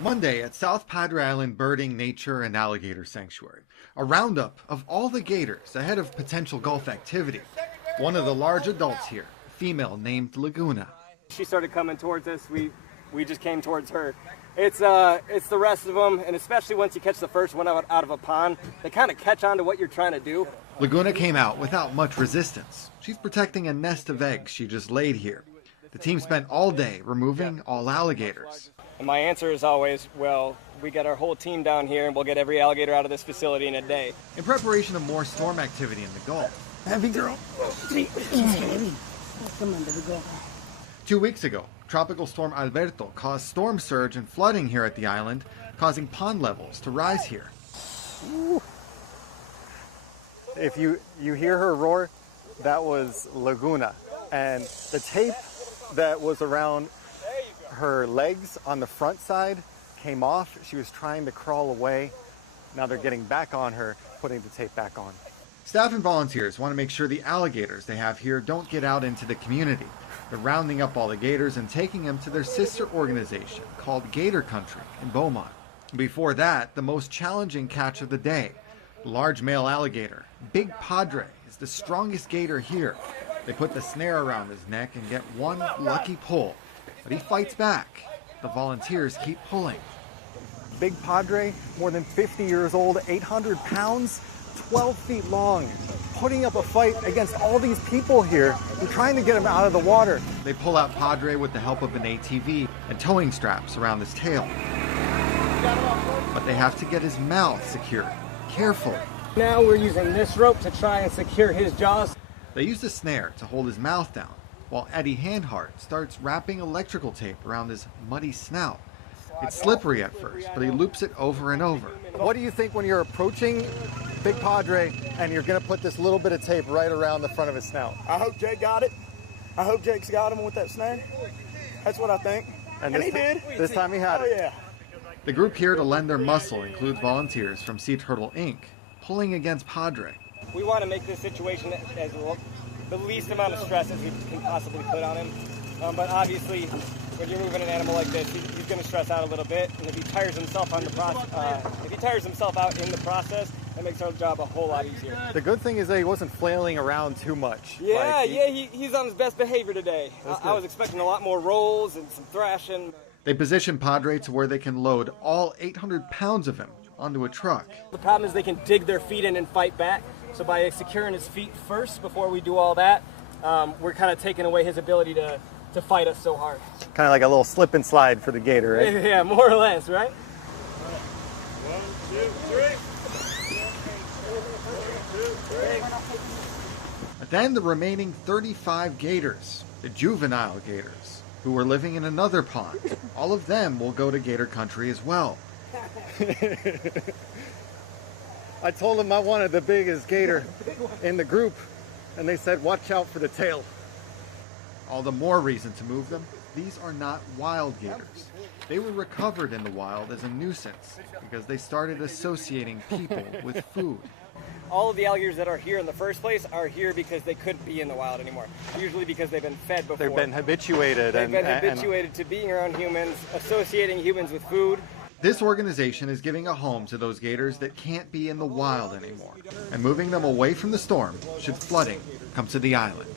Monday at South Padre Island Birding, Nature, and Alligator Sanctuary. A roundup of all the gators ahead of potential Gulf activity. One of the large adults here, a female named Laguna. She started coming towards us. We just came towards her. It's the rest of them, and especially once you catch the first one out of a pond, they kind of catch on to what you're trying to do. Laguna came out without much resistance. She's protecting a nest of eggs she just laid here. The team spent all day removing all alligators. And my answer is always, well, we got our whole team down here and we'll get every alligator out of this facility in a day. In preparation of more storm activity in the Gulf. Heavy girl. Come on, baby girl. 2 weeks ago, Tropical Storm Alberto caused storm surge and flooding here at the island, causing pond levels to rise here. Ooh. If you hear her roar, that was Laguna. And the tape that was around her legs on the front side came off. She was trying to crawl away. Now they're getting back on her, putting the tape back on. Staff and volunteers want to make sure the alligators they have here don't get out into the community. They're rounding up all the gators and taking them to their sister organization called Gator Country in Beaumont. Before that, the most challenging catch of the day. The large male alligator, Big Padre, is the strongest gator here. They put the snare around his neck and get one lucky pull, but he fights back. The volunteers keep pulling. Big Padre, more than 50 years old, 800 pounds, 12 feet long, putting up a fight against all these people here. They're trying to get him out of the water. They pull out Padre with the help of an ATV and towing straps around his tail. But they have to get his mouth secured, carefully. Now we're using this rope to try and secure his jaws. They use the snare to hold his mouth down, while Eddie Handhart starts wrapping electrical tape around his muddy snout. It's slippery at first, but he loops it over and over. What do you think when you're approaching Big Padre and you're going to put this little bit of tape right around the front of his snout? I hope Jake got it. I hope Jake's got him with that snare. That's what I think. And he did. This time he had it. Oh, yeah. The group here to lend their muscle includes volunteers from Sea Turtle Inc., pulling against Padre. We want to make this situation as the least amount of stress as we can possibly put on him. But obviously, when you're moving an animal like this, he's going to stress out a little bit. And if he tires himself out in the process, that makes our job a whole lot easier. The good thing is that he wasn't flailing around too much. Yeah, he's on his best behavior today. I was expecting a lot more rolls and some thrashing. They position Padre to where they can load all 800 pounds of him onto a truck. The problem is they can dig their feet in and fight back. So by securing his feet first before we do all that, we're kind of taking away his ability to fight us so hard. Kind of like a little slip and slide for the gator, right? Yeah, more or less, right? 1, 2, 3. Then the remaining 35 gators, the juvenile gators, who were living in another pond. All of them will go to Gator Country as well. I told them I wanted the biggest gator in the group, and they said, watch out for the tail. All the more reason to move them. These are not wild gators. They were recovered in the wild as a nuisance because they started associating people with food. All of the alligators that are here in the first place are here because they couldn't be in the wild anymore. Usually because they've been fed before. They've been habituated. They've been habituated to being around humans, associating humans with food. This organization is giving a home to those gators that can't be in the wild anymore and moving them away from the storm should flooding come to the island.